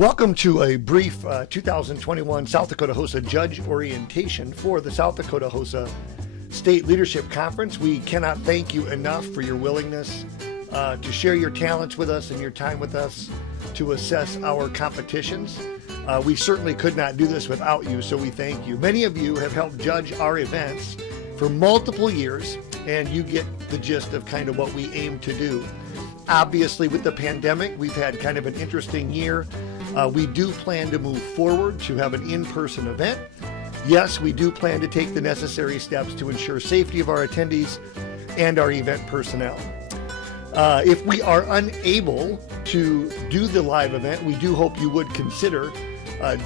Welcome to a brief 2021 South Dakota HOSA Judge Orientation for the South Dakota HOSA State Leadership Conference. We cannot thank you enough for your willingness to share your talents with us and your time with us to assess our competitions. We certainly could not do this without you, so we thank you. Many of you have helped judge our events for multiple years, and you get the gist of kind of what we aim to do. Obviously, with the pandemic, we've had kind of an interesting year. We do plan to move forward to have an in-person event. Yes, we do plan to take the necessary steps to ensure safety of our attendees and our event personnel. If we are unable to do the live event, we do hope you would consider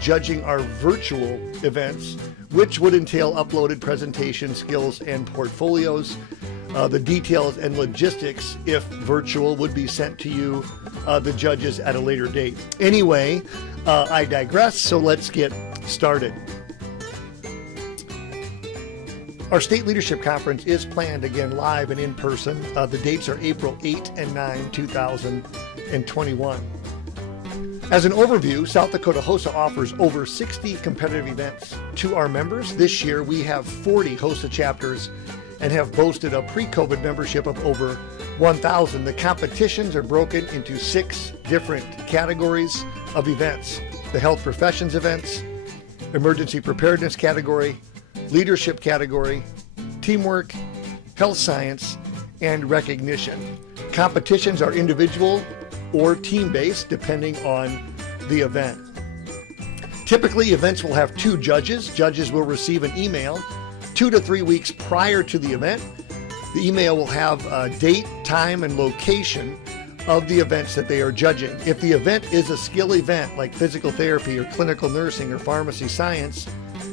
judging our virtual events, which would entail uploaded presentations, skills, and portfolios. The details and logistics, if virtual, would be sent to you, the judges, at a later date. Anyway, I digress, so let's get started. Our State Leadership Conference is planned again live and in person. The dates are April 8 and 9, 2021. As an overview, South Dakota HOSA offers over 60 competitive events to our members. This year, we have 40 HOSA chapters and have boasted a pre-COVID membership of over 1,000. The competitions are broken into 6 different categories of events: the health professions events, emergency preparedness category, leadership category, teamwork, health science, and recognition. Competitions are individual or team-based depending on the event. Typically, events will have 2 judges. Judges will receive an email 2 to 3 weeks prior to the event. The email will have a date, time, and location of the events that they are judging. If the event is a skill event like physical therapy or clinical nursing or pharmacy science,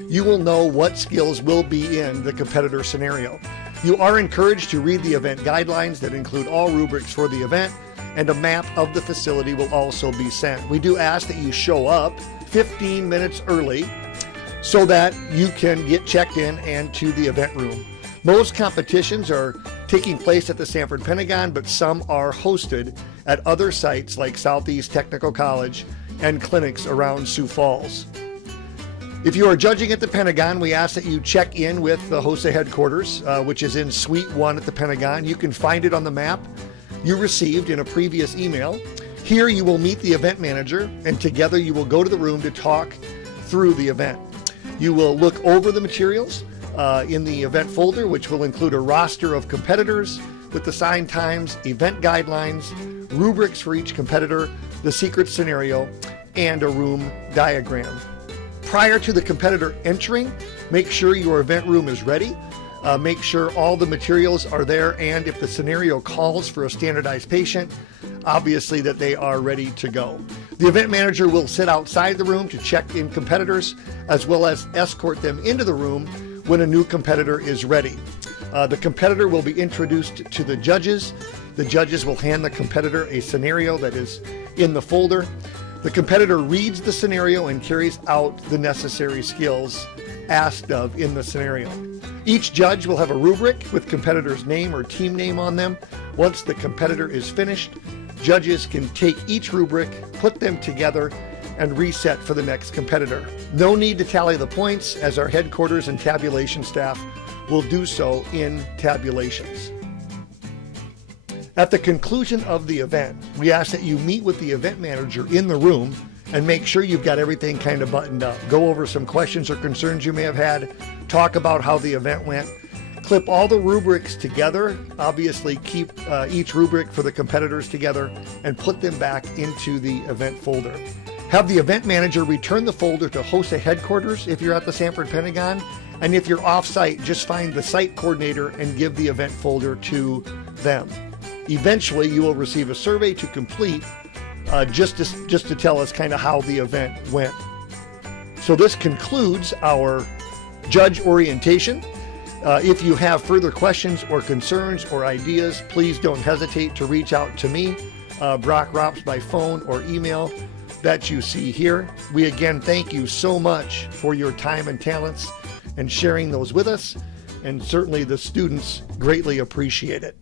you will know what skills will be in the competitor scenario. You are encouraged to read the event guidelines that include all rubrics for the event, and a map of the facility will also be sent. We do ask that you show up 15 minutes early so that you can get checked in and to the event room. Most competitions are taking place at the Sanford Pentagon, but some are hosted at other sites like Southeast Technical College and clinics around Sioux Falls. If you are judging at the Pentagon, we ask that you check in with the HOSA headquarters, which is in Suite 1 at the Pentagon. You can find it on the map you received in a previous email. Here you will meet the event manager, and together you will go to the room to talk through the event. You will look over the materials in the event folder, which will include a roster of competitors with assigned times, event guidelines, rubrics for each competitor, the secret scenario, and a room diagram. Prior to the competitor entering, make sure your event room is ready. Make sure all the materials are there, and if the scenario calls for a standardized patient, obviously that they are ready to go. The event manager will sit outside the room to check in competitors, as well as escort them into the room when a new competitor is ready. The competitor will be introduced to the judges. The judges will hand the competitor a scenario that is in the folder. The competitor reads the scenario and carries out the necessary skills asked of in the scenario. Each judge will have a rubric with competitor's name or team name on them. Once the competitor is finished, judges can take each rubric, put them together, and reset for the next competitor. No need to tally the points, as our headquarters and tabulation staff will do so in tabulations. At the conclusion of the event, we ask that you meet with the event manager in the room and make sure you've got everything kind of buttoned up. Go over some questions or concerns you may have had, talk about how the event went, clip all the rubrics together, obviously keep each rubric for the competitors together, and put them back into the event folder. Have the event manager return the folder to HOSA headquarters if you're at the Sanford Pentagon, and if you're off-site, just find the site coordinator and give the event folder to them. Eventually, you will receive a survey to complete just to tell us kind of how the event went. So this concludes our judge orientation. If you have further questions or concerns or ideas, please don't hesitate to reach out to me, Brock Rops, by phone or email that you see here. We again thank you so much for your time and talents and sharing those with us, and certainly the students greatly appreciate it.